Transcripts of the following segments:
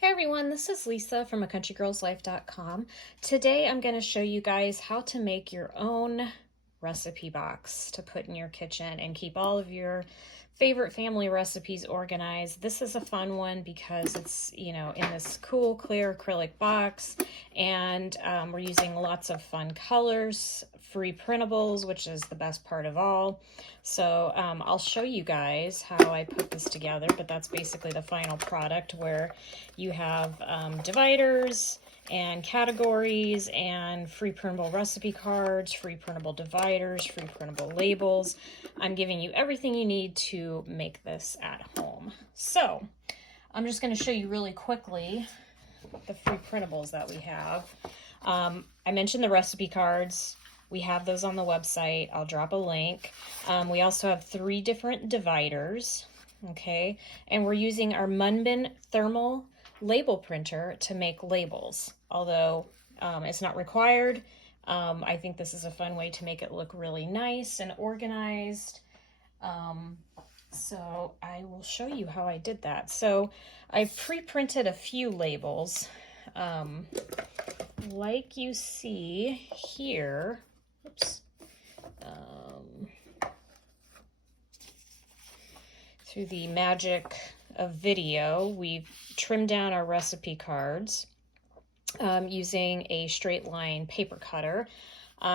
Hey everyone, this is Lisa from acountry-girls-life.com. Today I'm going to show you guys how to make your own recipe box to put in your kitchen and keep all of your favorite family recipes organized. This is a fun one because it's, in this cool clear acrylic box, and we're using lots of fun colors, free printables, which is the best part of all. So I'll show you guys how I put this together, but that's basically the final product where you have dividers and categories and free printable recipe cards, free printable dividers, free printable labels. I'm giving you everything you need to make this at home. So I'm just going to show you really quickly the free printables that we have. I mentioned the recipe cards. We have those on the website. I'll drop a link. We also have 3 different dividers, okay? And we're using our Munbyn thermal label printer to make labels, although it's not required. I think this is a fun way to make it look really nice and organized. So I will show you how I did that. So I pre-printed a few labels, like you see here. Oops. Through the magic of video, we've trimmed down our recipe cards using a straight line paper cutter.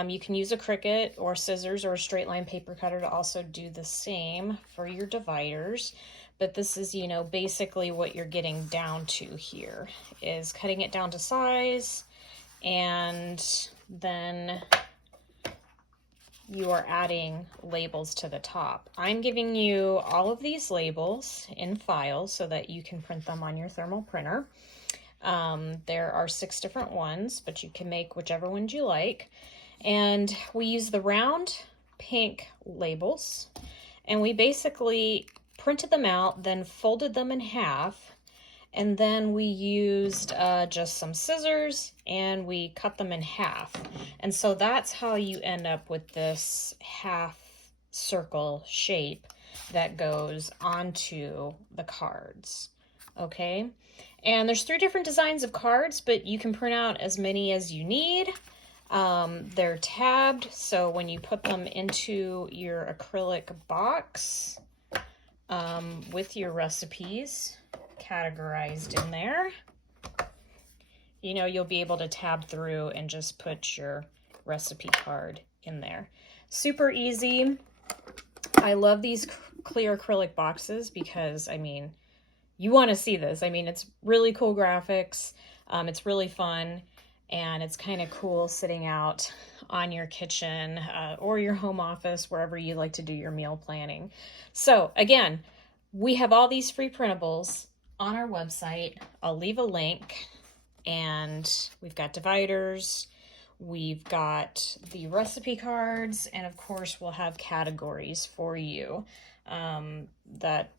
You can use a Cricut or scissors or a straight line paper cutter to also do the same for your dividers. But this is, basically what you're getting down to here is cutting it down to size, and then you are adding labels to the top. I'm giving you all of these labels in files so that you can print them on your thermal printer. There are 6 different ones, but you can make whichever ones you like. And we use the round pink labels, and we basically printed them out, then folded them in half, and then we used just some scissors and we cut them in half. And so that's how you end up with this half circle shape that goes onto the cards. Okay, and there's 3 different designs of cards, but you can print out as many as you need. They're tabbed, so when you put them into your acrylic box with your recipes categorized in there, you'll be able to tab through and just put your recipe card in there. Super easy. I love these clear acrylic boxes because, you want to see this. It's really cool graphics. It's really fun, and it's kind of cool sitting out on your kitchen or your home office, wherever you like to do your meal planning. So again, we have all these free printables on our website. I'll leave a link, and we've got dividers, we've got the recipe cards, and of course we'll have categories for you that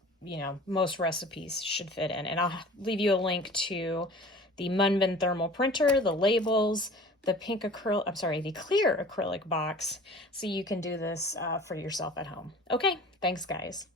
most recipes should fit in. And I'll leave you a link to the Munbyn thermal printer, the labels, the the clear acrylic box, so you can do this for yourself at home. Okay, thanks guys.